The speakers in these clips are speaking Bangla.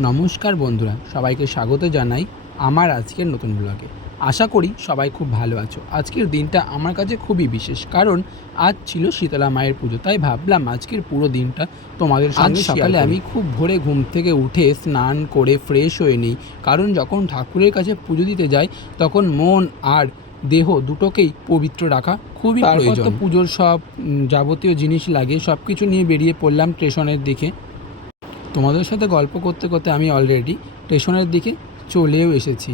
নমস্কার বন্ধুরা, সবাইকে স্বাগত জানাই আমার আজকের নতুন ব্লগে। আশা করি সবাই খুব ভালো আছো। আজকের দিনটা আমার কাছে খুবই বিশেষ, কারণ আজ ছিল শীতলা মায়ের পুজো। তাই ভাবলাম আজকের পুরো দিনটা তোমাদের সঙ্গে সকালে আমি খুব ভোরে ঘুম থেকে উঠে স্নান করে ফ্রেশ হয়ে নিই, কারণ যখন ঠাকুরের কাছে পুজো দিতে যাই তখন মন আর দেহ দুটোকেই পবিত্র রাখা খুবই প্রয়োজন। পুজোর সব যাবতীয় জিনিস লাগে, সব কিছু নিয়ে বেরিয়ে পড়লাম স্টেশনের দিকে। তোমাদের সাথে গল্প করতে করতে আমি অলরেডি স্টেশনের দিকে চলেও এসেছি।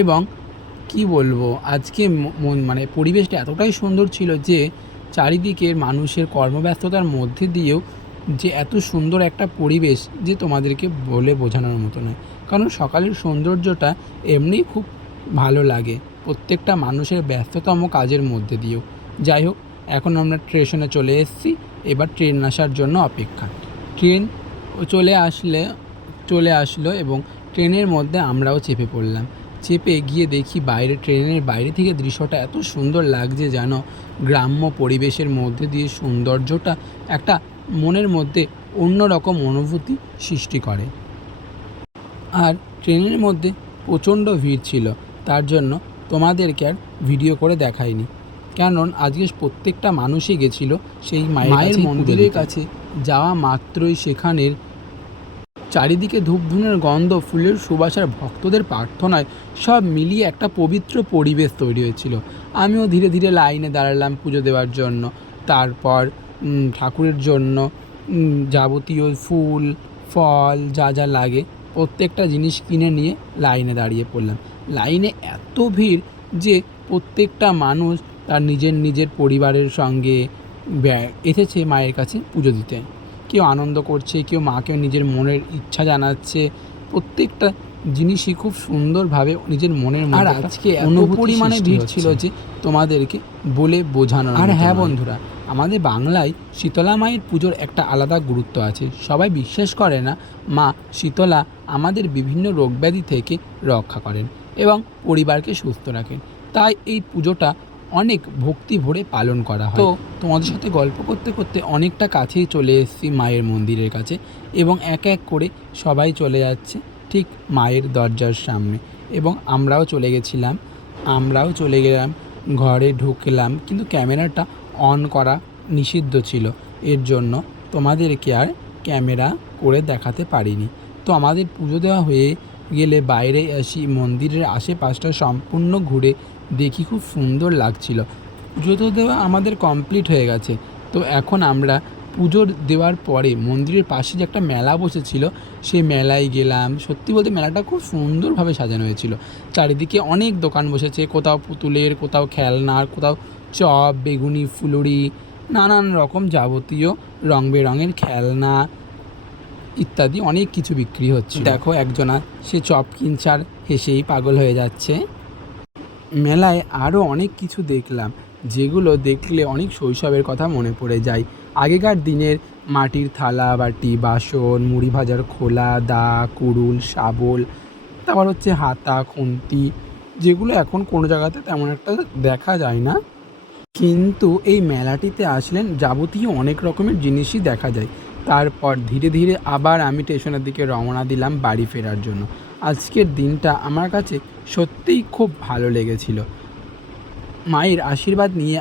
এবং কি বলবো, আজকে মানে পরিবেশটা এতটাই সুন্দর ছিল যে চারিদিকের মানুষের কর্মব্যস্ততার মধ্যে দিয়েও যে এত সুন্দর একটা পরিবেশ যে তোমাদেরকে বলে বোঝানোর মতো নয়। কারণ সকালের সৌন্দর্যটা এমনিই খুব ভালো লাগে প্রত্যেকটা মানুষের ব্যস্ততম কাজের মধ্যে দিয়েও। যাই হোক, এখন আমরা স্টেশনে চলে এসেছি, এবার ট্রেন আসার জন্য অপেক্ষা। ট্রেন চলে আসলো এবং ট্রেনের মধ্যে আমরাও চেপে পড়লাম। চেপে গিয়ে দেখি ট্রেনের বাইরে থেকে দৃশ্যটা এত সুন্দর লাগছে, যেন গ্রাম্য পরিবেশের মধ্যে দিয়ে সৌন্দর্যটা একটা মনের মধ্যে অন্যরকম অনুভূতি সৃষ্টি করে। আর ট্রেনের মধ্যে প্রচণ্ড ভিড় ছিল, তার জন্য তোমাদেরকে আর ভিডিও করে দেখাইনি, কারণ আজকে প্রত্যেকটা মানুষই গেছিল সেই মায়ের মন্দিরের কাছে। যাওয়া মাত্রই সেখানের চারিদিকে ধূপধুনের গন্ধ, ফুলের সুবাস আর ভক্তদের প্রার্থনায় সব মিলিয়ে একটা পবিত্র পরিবেশ তৈরি হয়েছিল। আমিও ধীরে ধীরে লাইনে দাঁড়ালাম পুজো দেওয়ার জন্য। তারপর ঠাকুরের জন্য যাবতীয় ফুল ফল যা যা লাগে প্রত্যেকটা জিনিস কিনে নিয়ে লাইনে দাঁড়িয়ে পড়লাম। লাইনে এত ভিড় যে প্রত্যেকটা মানুষ তার নিজের পরিবারের সঙ্গে এসেছে মায়ের কাছে পুজো দিতে। কেউ আনন্দ করছে, কেউ মাকে নিজের মনের ইচ্ছা জানাচ্ছে। প্রত্যেকটা জিনিসই খুব সুন্দরভাবে নিজের মনের মধ্যে আজকে এত পরিমাণে ভিড় ছিল যে তোমাদেরকে বলে বোঝানো। আর হ্যাঁ বন্ধুরা, আমাদের বাংলায় শীতলা মায়ের পুজোর একটা আলাদা গুরুত্ব আছে। সবাই বিশ্বাস করে না মা শীতলা আমাদের বিভিন্ন রোগব্যাধি থেকে রক্ষা করেন এবং পরিবারকে সুস্থ রাখেন। তাই এই পুজোটা অনেক ভক্তি ভরে পালন করা হয়। তো তোমাদের সাথে গল্প করতে করতে অনেকটা কাছেই চলে এসেছি মায়ের মন্দিরের কাছে, এবং এক এক করে সবাই চলে যাচ্ছে ঠিক মায়ের দরজার সামনে। এবং আমরাও চলে গেলাম ঘরে ঢুকলাম, কিন্তু ক্যামেরাটা অন করা নিষিদ্ধ ছিল, এর জন্য তোমাদেরকে আর ক্যামেরা করে দেখাতে পারিনি। তো আমাদের পুজো দেওয়া হয়ে গেলে বাইরে আসি, মন্দিরের আশেপাশটা সম্পূর্ণ ঘুরে দেখি খুব সুন্দর লাগছিল। পুজো তো দেওয়া আমাদের কমপ্লিট হয়ে গেছে। তো এখন আমরা পুজো দেওয়ার পরে মন্দিরের পাশে যে একটা মেলা বসেছিল সেই মেলায় গেলাম। সত্যি বলতে মেলাটা খুব সুন্দরভাবে সাজানো হয়েছিল। চারিদিকে অনেক দোকান বসেছে, কোথাও পুতুলের, কোথাও খেলনার, কোথাও চপ, বেগুনি, ফুলুরি, নানান রকম যাবতীয় রং বেরঙের খেলনা ইত্যাদি অনেক কিছু বিক্রি হচ্ছে। দেখো একজনা সে চপ কিনছে আর হেসেই পাগল হয়ে যাচ্ছে। মেলায় আরও অনেক কিছু দেখলাম, যেগুলো দেখলে অনেক শৈশবের কথা মনে পড়ে যায়। আগেকার দিনের মাটির থালা বাটি, বাসন, মুড়ি ভাজার খোলা, দা, কুড়ুল, শাবল, তারপর হচ্ছে হাতা, খুন্তি, যেগুলো এখন কোনো জায়গাতে তেমন একটা দেখা যায় না। কিন্তু এই মেলাটিতে আসলে যাবতীয় অনেক রকমের জিনিসই দেখা যায়। তারপর ধীরে ধীরে আবার আমি স্টেশনের দিকে রওনা দিলাম বাড়ি ফেরার জন্য। আজকের দিনটা আমার কাছে সত্যিই খুব ভালো লেগেছিল। মায়ের আশীর্বাদ নিয়ে